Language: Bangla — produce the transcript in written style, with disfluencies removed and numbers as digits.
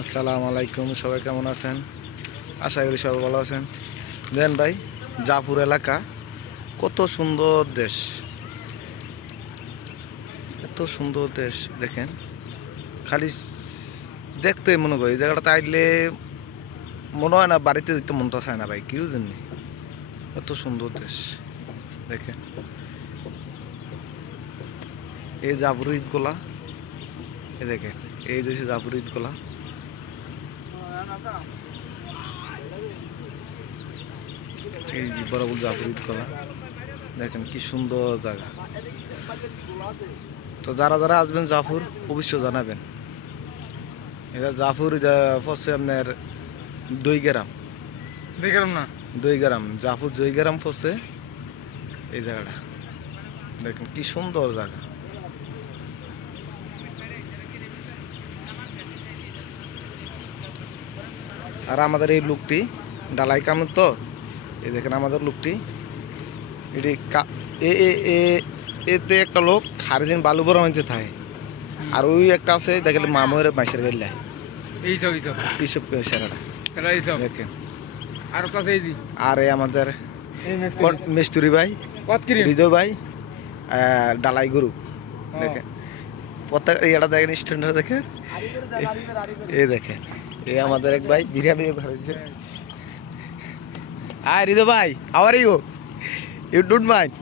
আসসালামু আলাইকুম, সবাই কেমন আছেন? আশা করি সবাই ভালো আছেন। দেন ভাই, জাফর এলাকা কত সুন্দর দেশ, এত সুন্দর দেশ দেখেন। খালি দেখতে মনে করি জায়গাটাতে আইলে মনে হয় না বাড়িতে দেখতে মনটা চায় না ভাই, কেউ জানি এত সুন্দর দেশ দেখেন। এই জাফর ঈদগুলা, এই দেখেন, এই দেশে জাফর ঈদগুলা এই বড় বড় জাফর ঈদগুলা দেখেন কি সুন্দর জায়গা। তো যারা যারা আসবেন জাফর অবশ্যই জানাবেন। এটা জাফর পড়ছে আপনার 2 গ্রাম, 2 গ্রাম না 2 গ্রাম জাফর 2 গ্রাম পড়ছে এই জায়গাটা। দেখেন কি সুন্দর জায়গা। আর আমাদের এই লোকটি ডালাই কামড়, তো এই দেখেন আমাদের লোকটি এটি এতে একটা লোক সাড়ে দিন বালু বড় মানতে থাকে। আর ওই একটা আছে দেখেন মামুর মাসের গেলে এইসব এইসব সেরাটা এইসব দেখেন। আর কাছে এই জি আর এই আমাদের এই মিস্তুরি ভাই, কত কি হৃদয় ভাই, ডালাই গরু দেখেন। প্রত্যেক এটা দেখেন, স্ট্যান্ডার্ড দেখেন, এই দেখেন। এই আমাদের এক ভাই বিরিয়ানি ঘরেছে। হ্যাঁ হৃদয় ভাই, how are you? You don't mind?